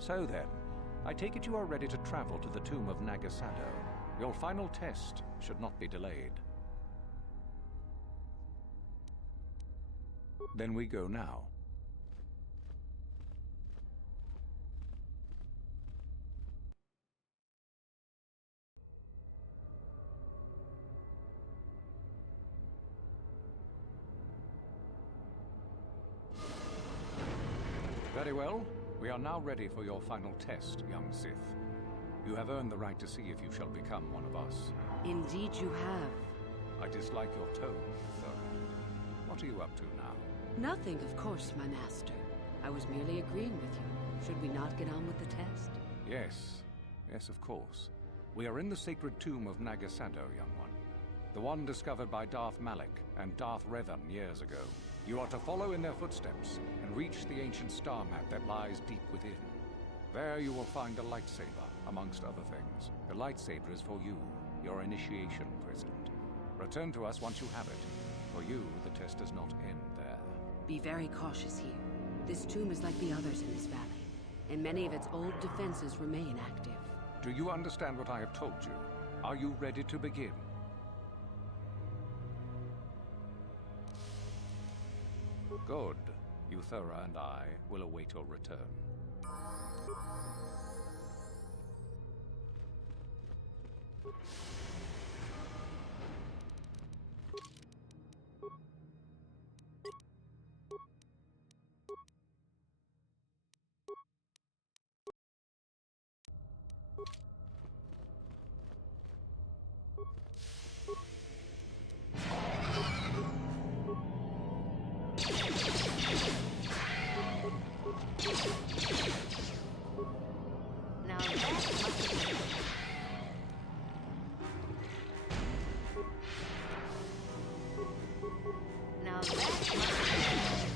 So then, I take it you are ready to travel to the tomb of Nagasado. Your final test should not be delayed. Then we go now. Very well. We are now ready for your final test, young Sith. You have earned the right to see if you shall become one of us. Indeed you have. I dislike your tone, though. What are you up to now? Nothing, of course, my master. I was merely agreeing with you. Should we not get on with the test? Yes. Yes, of course. We are in the sacred tomb of Nagasado, young one. The one discovered by Darth Malak and Darth Revan years ago. You are to follow in their footsteps and reach the ancient star map that lies deep within. There you will find a lightsaber, amongst other things. The lightsaber is for you, your initiation present. Return to us once you have it. For you, the test does not end there. Be very cautious here. This tomb is like the others in this valley, and many of its old defenses remain active. Do you understand what I have told you? Are you ready to begin? Good. Euthura and I will await your return. Now that must be... Now that must be...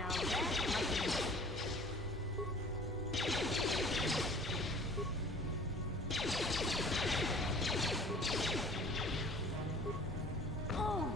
Now that must Oh!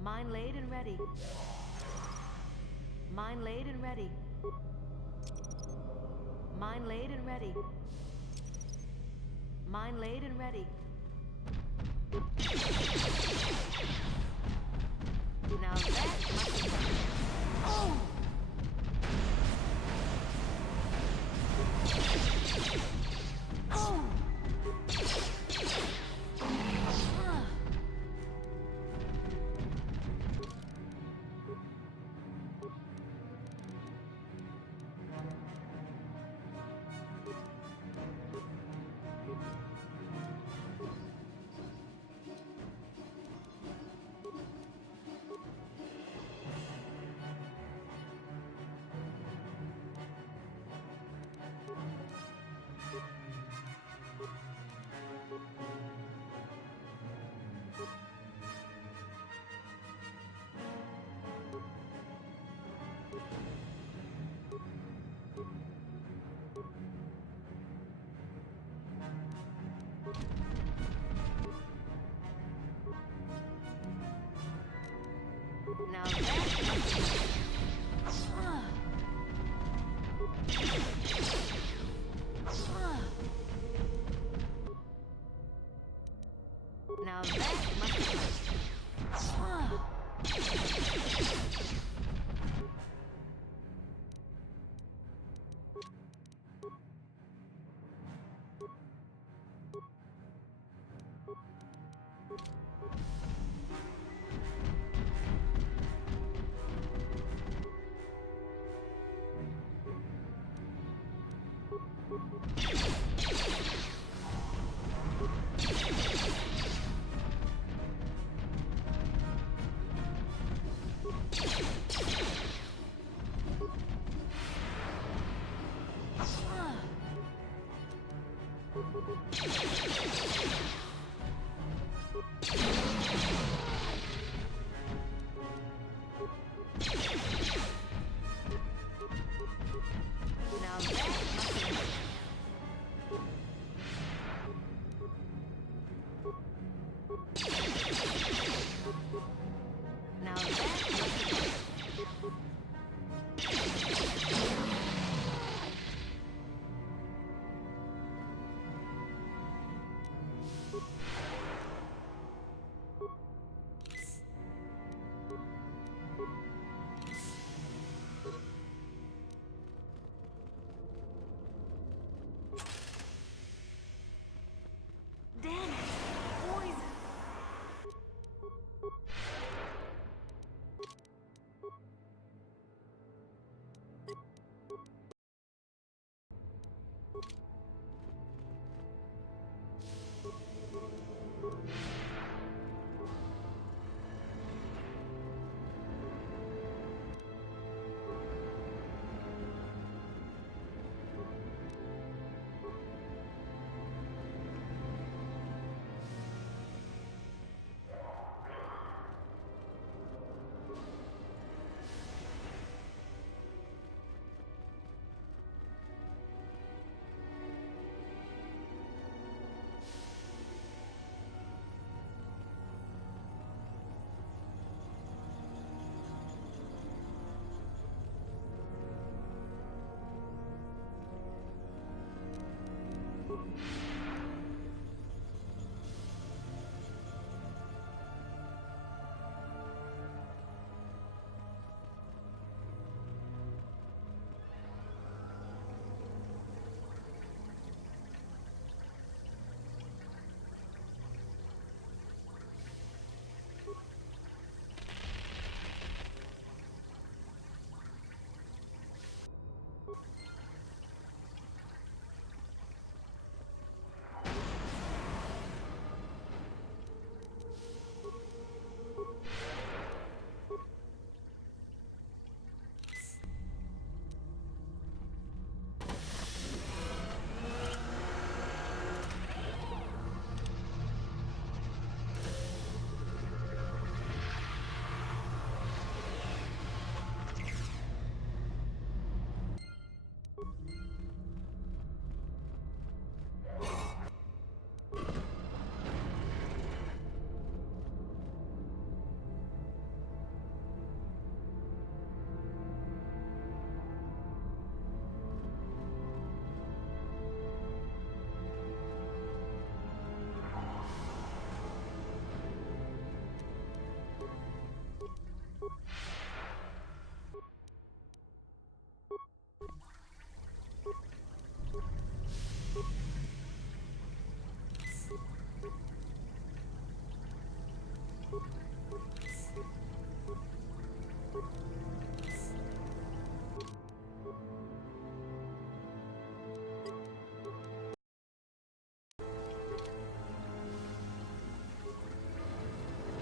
Mine laid and ready. Mine laid and ready. Mine laid and ready. Mine laid and ready. Now that must be... Oh! Oh! Now that Now that must be... Now that must be... Now that must be... Damn it! Poison!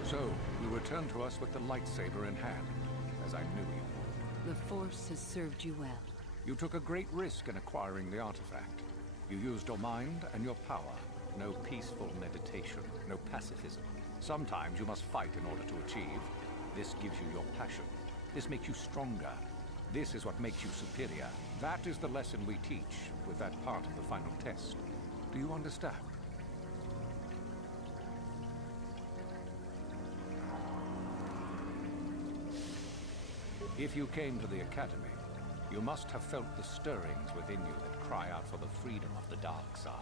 So, you return to us with the lightsaber in hand, as I knew you would. The Force has served you well. You took a great risk in acquiring the artifact. You used your mind and your power. No peaceful meditation, no pacifism. Sometimes you must fight in order to achieve. This gives you your passion. This makes you stronger. This is what makes you superior. That is the lesson we teach with that part of the final test. Do you understand? If you came to the Academy, you must have felt the stirrings within you that cry out for the freedom of the dark side,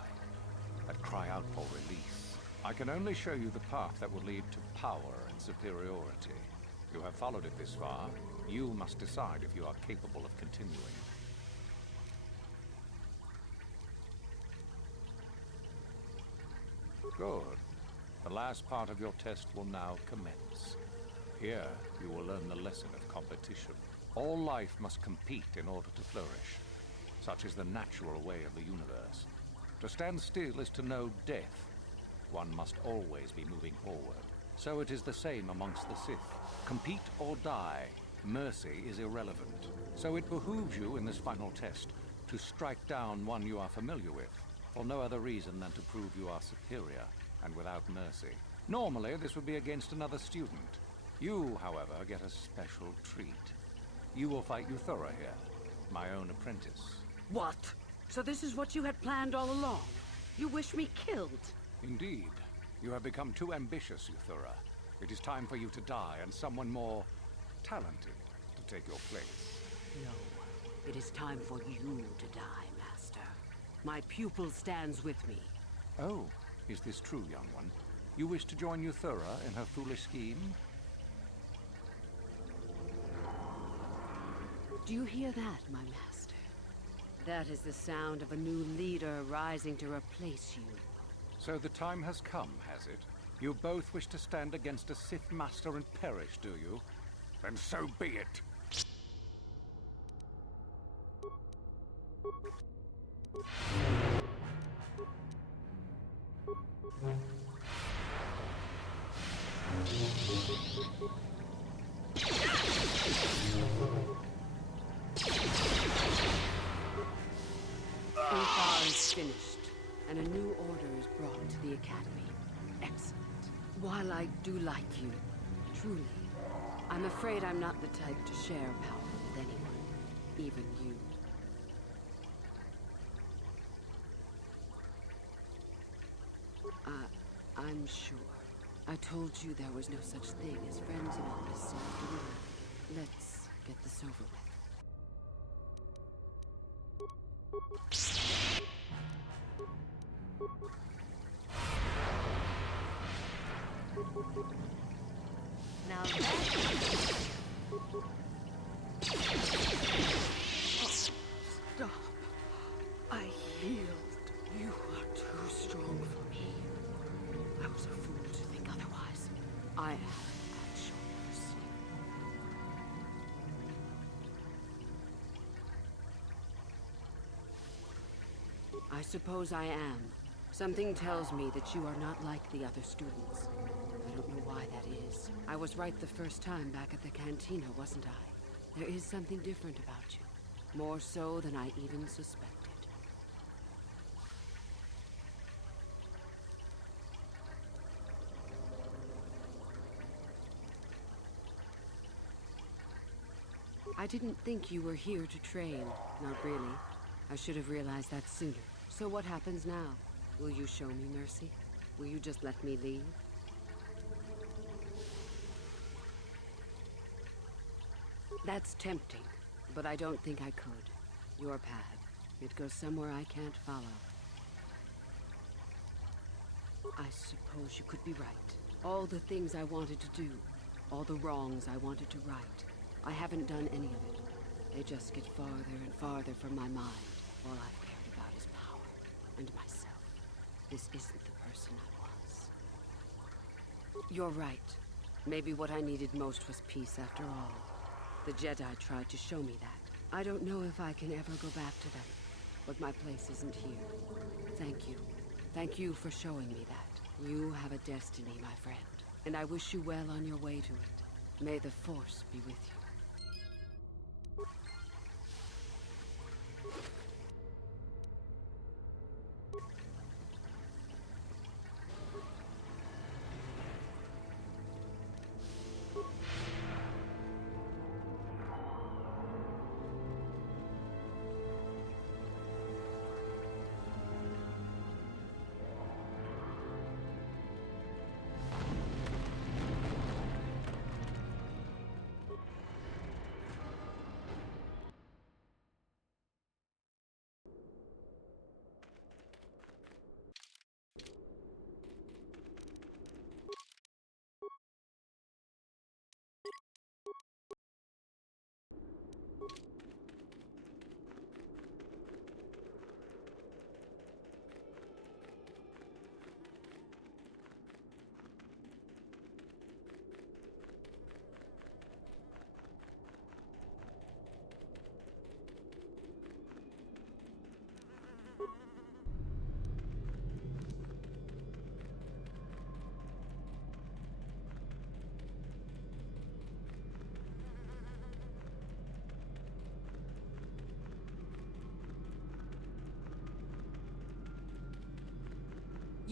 that cry out for release. I can only show you the path that will lead to power and superiority. You have followed it this far. You must decide if you are capable of continuing. Good. The last part of your test will now commence. Here, you will learn the lesson of competition. All life must compete in order to flourish. Such is the natural way of the universe. To stand still is to know death. One must always be moving forward. So it is the same amongst the Sith. Compete or die. Mercy is irrelevant. So it behooves you in this final test to strike down one you are familiar with. for no other reason than to prove you are superior and without mercy. Normally, this would be against another student. You, however, get a special treat. You will fight Euthura here, my own apprentice. What? So this is what you had planned all along? You wish me killed? Indeed. You have become too ambitious, Euthura. It is time for you to die, and someone more talented to take your place. No. It is time for you to die, Master. My pupil stands with me. Oh, is this true, young one? You wish to join Euthura in her foolish scheme? Do you hear that, my master? That is the sound of a new leader rising to replace you. So the time has come, has it? You both wish to stand against a Sith Master and perish, do you? Then so be it! KOTOR is finished, and a new order is brought to the Academy. Excellent. While I do like you, truly, I'm afraid I'm not the type to share power with anyone, even you. I'm sure. I told you there was no such thing as friends among us, so let's get this over with. Now that... Stop. I healed. You are too strong for me. I was a fool to think otherwise. I have actual mercy. I suppose I am. Something tells me that you are not like the other students. I don't know why that is. I was right the first time back at the cantina, wasn't I? There is something different about you. More so than I even suspected. I didn't think you were here to train. Not really. I should have realized that sooner. So what happens now? Will you show me mercy? Will you just let me leave? That's tempting, but I don't think I could. Your path. It goes somewhere I can't follow. I suppose you could be right. All the things I wanted to do, all the wrongs I wanted to right, I haven't done any of it. They just get farther and farther from my mind. All I've cared about is power and myself. This isn't the person I was. You're right. Maybe what I needed most was peace after all. The Jedi tried to show me that. I don't know if I can ever go back to them, but my place isn't here. Thank you. Thank you for showing me that. You have a destiny, my friend, and I wish you well on your way to it. May the Force be with you.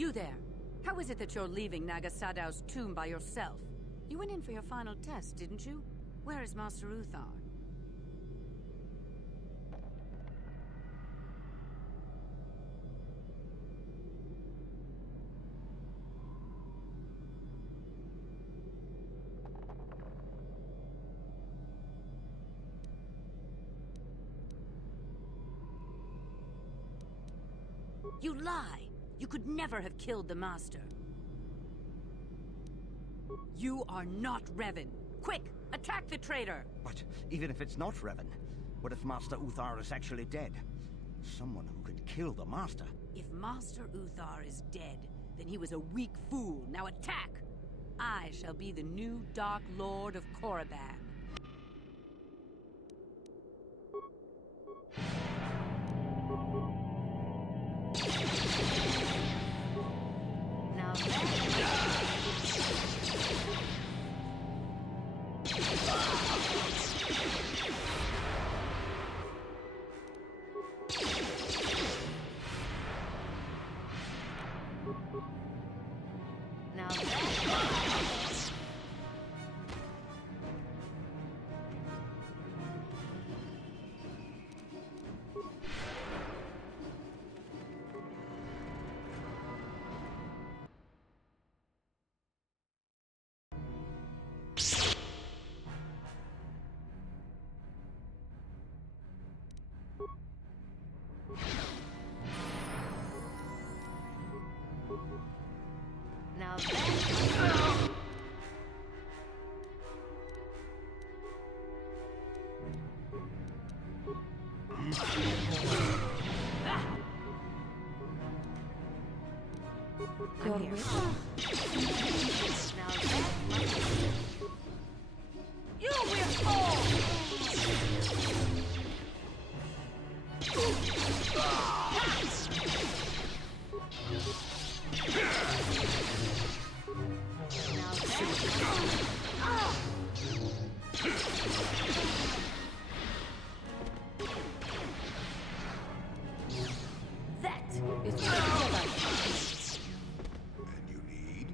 You there! How is it that you're leaving Nagasadow's tomb by yourself? You went in for your final test, didn't you? Where is Master Uthar? You lie! You could never have killed the Master. You are not Revan. Quick! Attack the traitor! But even if it's not Revan, what if Master Uthar is actually dead? Someone who could kill the Master. If Master Uthar is dead, then he was a weak fool. Now attack! I shall be the new Dark Lord of Korriban. Now that... Now that... Now that... I'm here. Now that... You will fall! That is what And you need?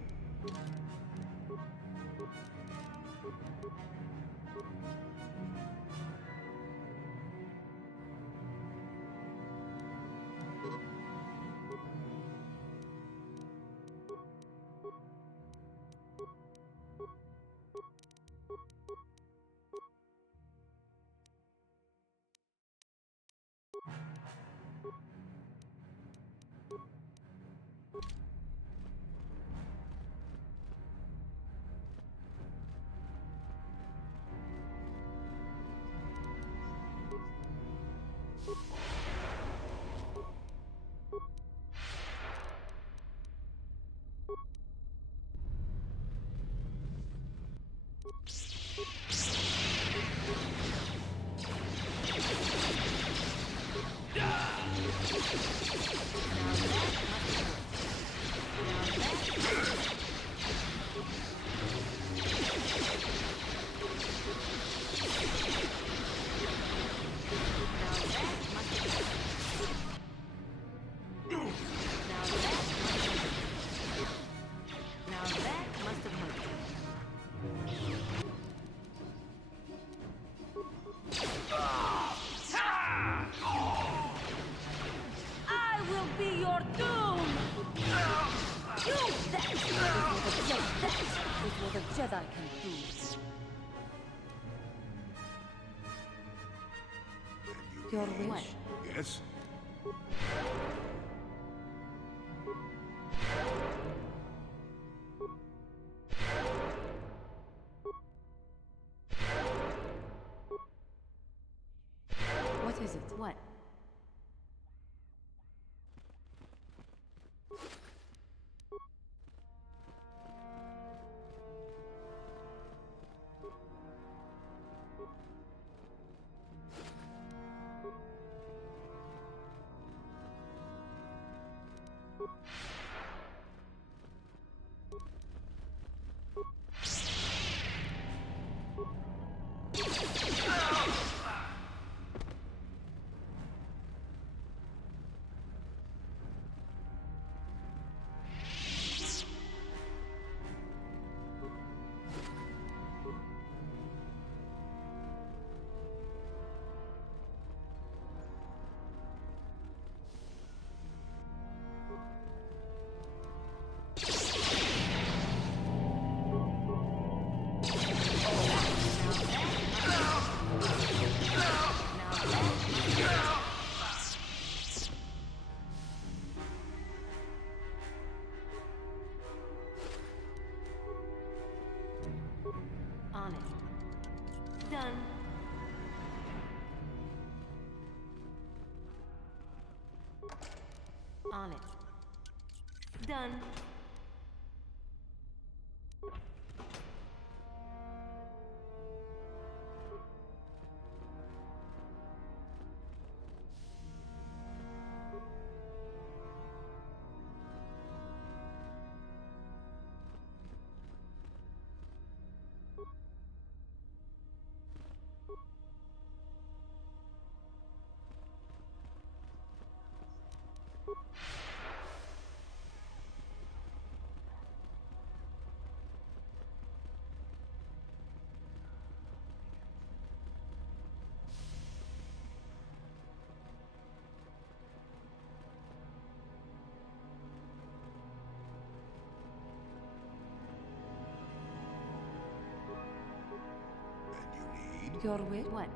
Jedi can do. Your wish. Yes? What is it? What? Done. On it. Done. Your way? What?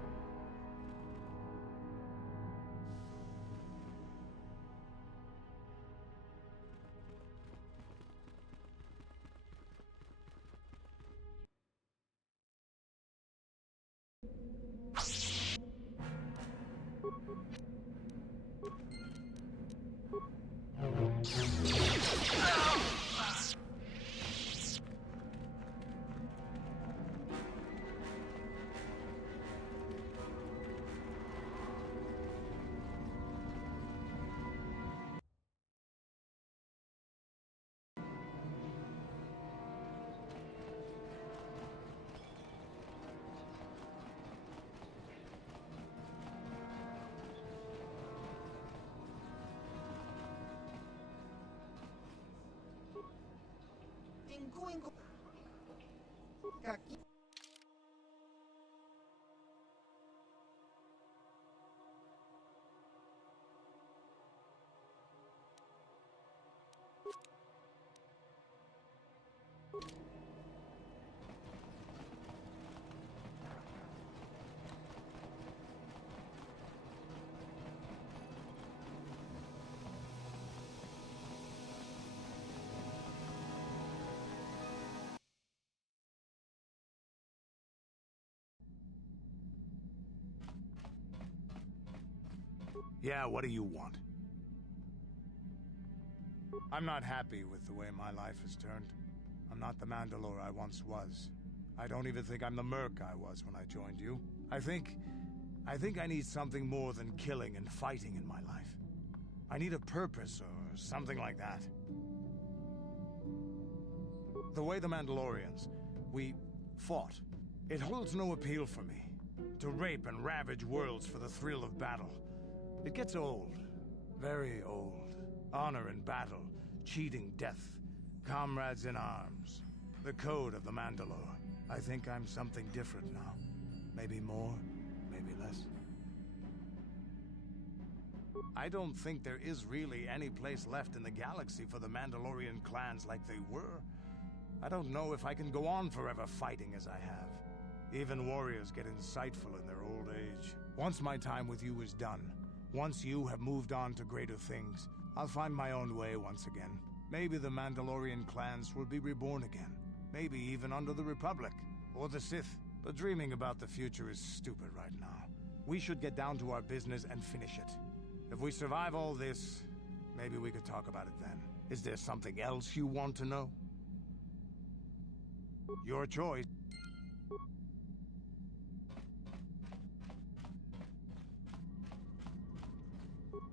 Yeah, what do you want? I'm not happy with the way my life has turned. I'm not the Mandalore I once was. I don't even think I'm the merc I was when I joined you. I think I need something more than killing and fighting in my life. I need a purpose or something like that. The way the Mandalorians, we fought. It holds no appeal for me. To rape and ravage worlds for the thrill of battle. It gets old. Very old. Honor in battle. Cheating death. Comrades in arms. The code of the Mandalore. I think I'm something different now. Maybe more, maybe less. I don't think there is really any place left in the galaxy for the Mandalorian clans like they were. I don't know if I can go on forever fighting as I have. Even warriors get insightful in their old age. Once my time with you is done, once you have moved on to greater things, I'll find my own way once again. Maybe the Mandalorian clans will be reborn again. Maybe even under the Republic, or the Sith. But dreaming about the future is stupid right now. We should get down to our business and finish it. If we survive all this, maybe we could talk about it then. Is there something else you want to know? Your choice.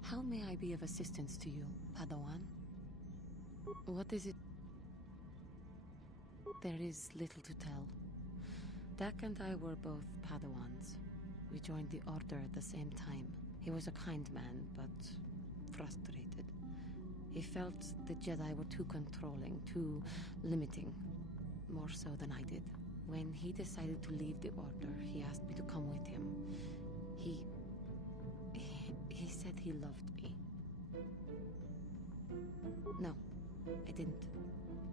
How may I be of assistance to you, Padawan? What is it? There is little to tell. Dak and I were both Padawans. We joined the Order at the same time. He was a kind man, but frustrated. He felt the Jedi were too controlling, too limiting. More so than I did. When he decided to leave the Order, he asked me to come with him. He said he loved me. No, I didn't.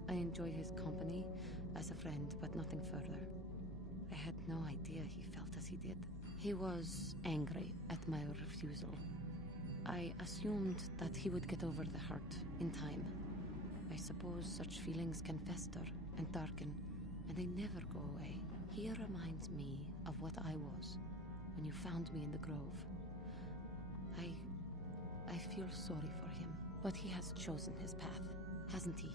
I enjoyed his company as a friend, but nothing further. I had no idea he felt as he did. He was angry at my refusal. I assumed that he would get over the hurt in time. I suppose such feelings can fester and darken, and they never go away. He reminds me of what I was when you found me in the grove. I feel sorry for him, but he has chosen his path, hasn't he?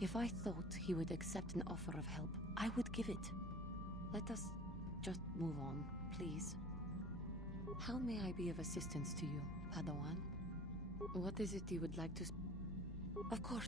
If I thought he would accept an offer of help, I would give it. Let us just move on, please. How may I be of assistance to you, Padawan? What is it you would like to... Of course.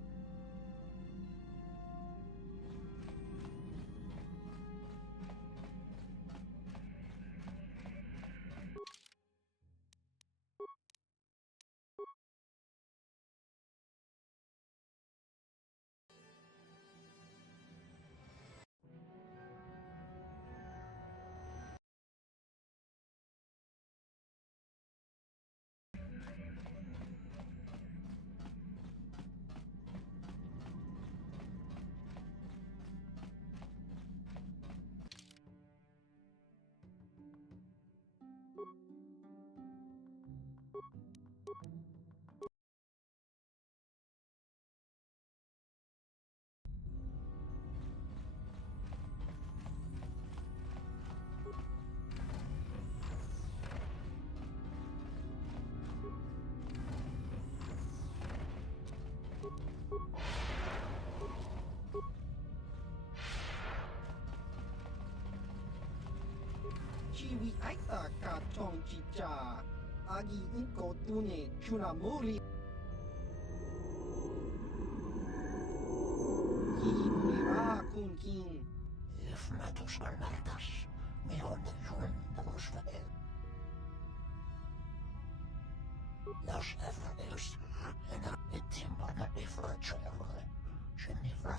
Chiwi aita ka chong chicha. Agi inko tune chunamuri. Ki murira kun kin. If matters are like this, we only join those for it. Las efforts and a team on the river travel. Geneva.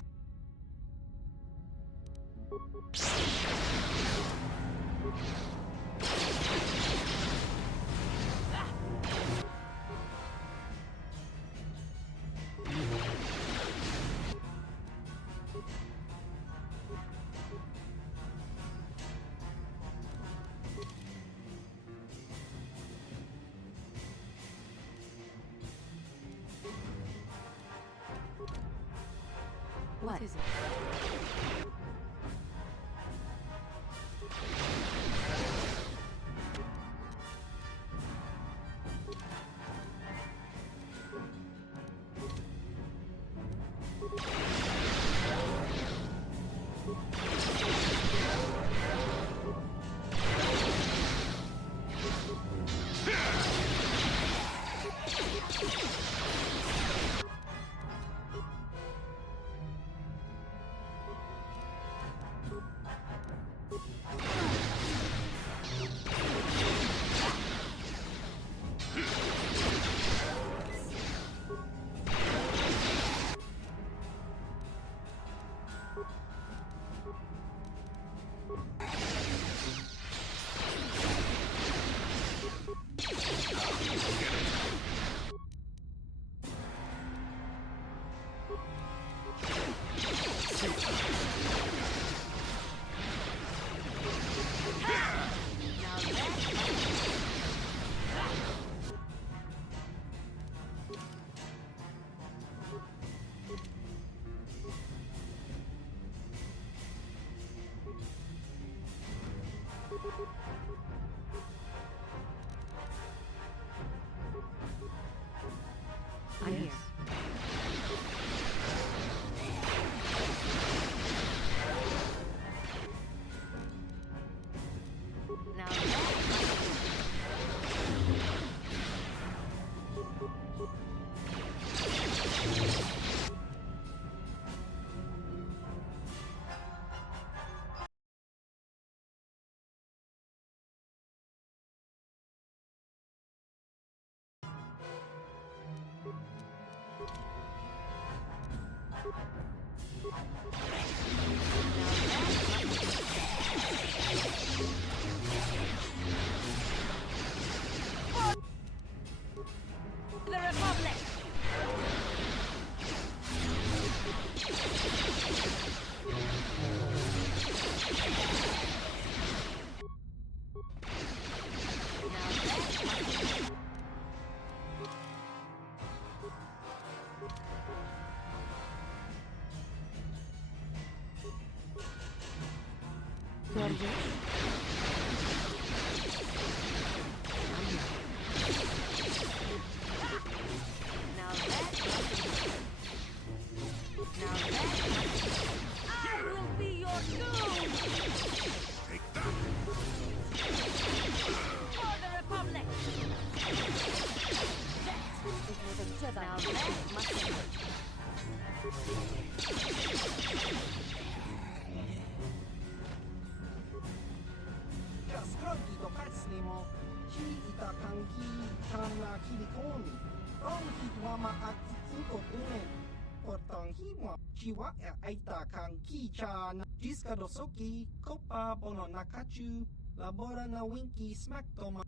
What is it? I'm here. Now that I will be your doom! For the Republic! Now that must be... Kaskragi do kacnemo, chi ita kanki kana kilikoni. Tong hitwama aki inko tune. Portang hiwa, chiwa aita kanki chana. Jiska dosoki, kopa bono nakachu. Labora na winki smack toma.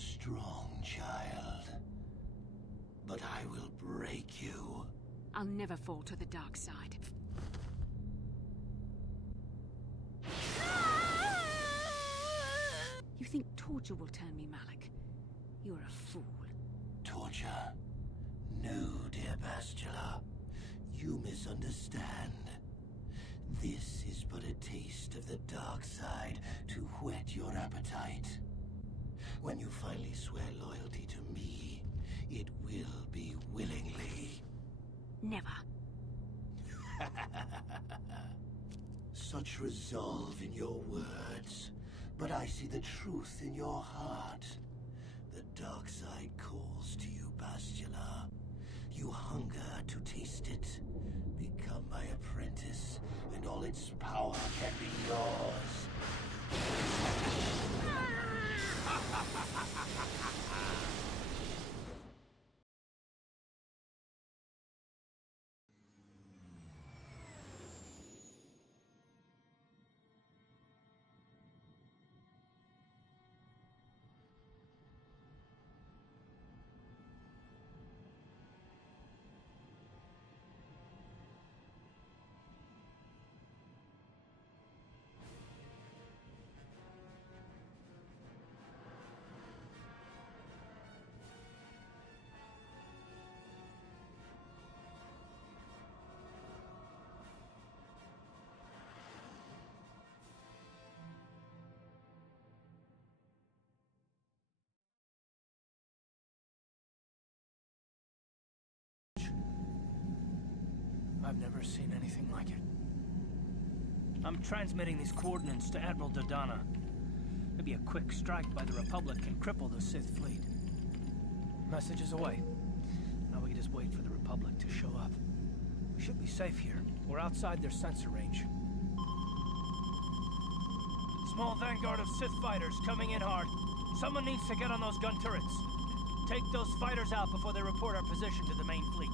strong, child. But I will break you. I'll never fall to the dark side. You think torture will turn me, Malik? You're a fool. Torture? No, dear Bastila. You misunderstand. This is but a taste of the dark side to whet your appetite. When you finally swear loyalty to me, it will be willingly. Never. Such resolve in your words, but I see the truth in your heart. The dark side calls to you, Bastila. You hunger to taste it. Become my apprentice, and all its power can be yours. I've never seen anything like it. I'm transmitting these coordinates to Admiral Dodonna. Maybe a quick strike by the Republic can cripple the Sith fleet. Message is away. Now we can just wait for the Republic to show up. We should be safe here. We're outside their sensor range. Small vanguard of Sith fighters coming in hard. Someone needs to get on those gun turrets. Take those fighters out before they report our position to the main fleet.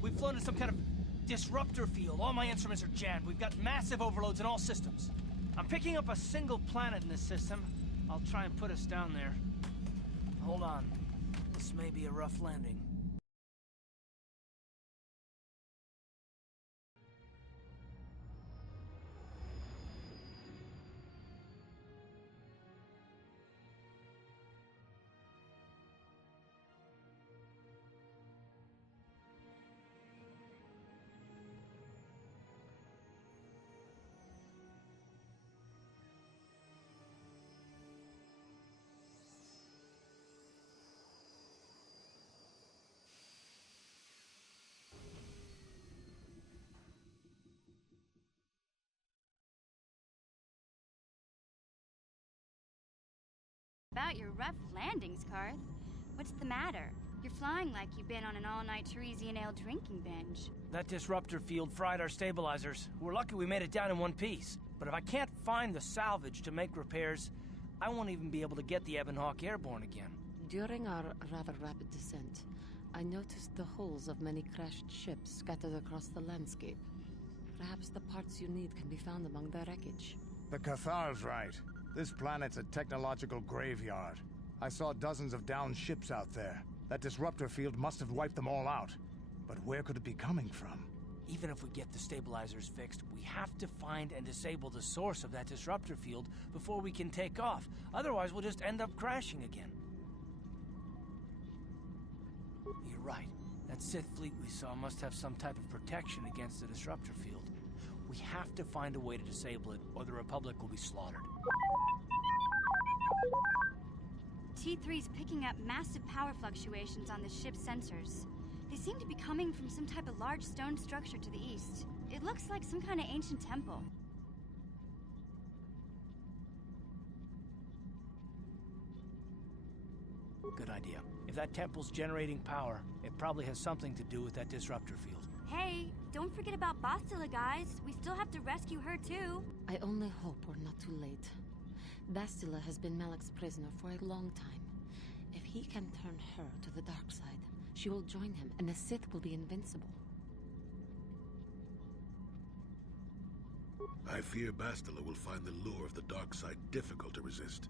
We've flown in some kind of disruptor field. All my instruments are jammed. We've got massive overloads in all systems. I'm picking up a single planet in this system. I'll try and put us down there. Hold on. This may be a rough landing. About your rough landings, Karth. What's the matter? You're flying like you've been on an all-night Teresian ale drinking binge. That disruptor field fried our stabilizers. We're lucky we made it down in one piece. But if I can't find the salvage to make repairs, I won't even be able to get the Ebonhawk airborne again. During our rather rapid descent, I noticed the hulls of many crashed ships scattered across the landscape. Perhaps the parts you need can be found among the wreckage. The KOTOR's right. This planet's a technological graveyard. I saw dozens of downed ships out there. That disruptor field must have wiped them all out. But where could it be coming from? Even if we get the stabilizers fixed, we have to find and disable the source of that disruptor field before we can take off. Otherwise, we'll just end up crashing again. right. That Sith fleet we saw must have some type of protection against the disruptor field. We have to find a way to disable it, or the Republic will be slaughtered. T3's picking up massive power fluctuations on the ship's sensors. They seem to be coming from some type of large stone structure to the east. It looks like some kind of ancient temple. Good idea. If that temple's generating power, it probably has something to do with that disruptor field. Hey, don't forget about Bastila, guys. We still have to rescue her, too. I only hope we're not too late. Bastila has been Malik's prisoner for a long time. If he can turn her to the dark side, she will join him, and the Sith will be invincible. I fear Bastila will find the lure of the dark side difficult to resist.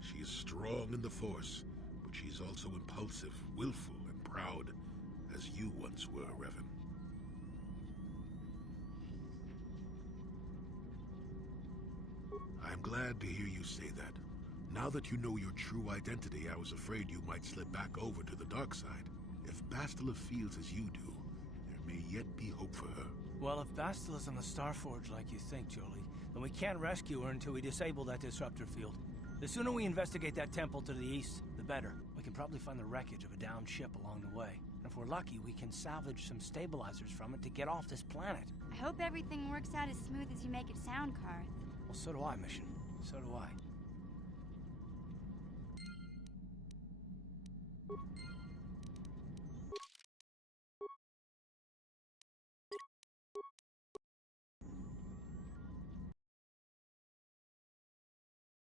She is strong in the Force, but she's also impulsive, willful, and proud, as you once were, Revan. I'm glad to hear you say that. Now that you know your true identity, I was afraid you might slip back over to the dark side. If Bastila feels as you do, there may yet be hope for her. Well, if Bastila's on the Starforge like you think, Jolie, then we can't rescue her until we disable that disruptor field. The sooner we investigate that temple to the east, the better. We can probably find the wreckage of a downed ship along the way. And if we're lucky, we can salvage some stabilizers from it to get off this planet. I hope everything works out as smooth as you make it sound, Karth. Well, so do I, Mission. So do I.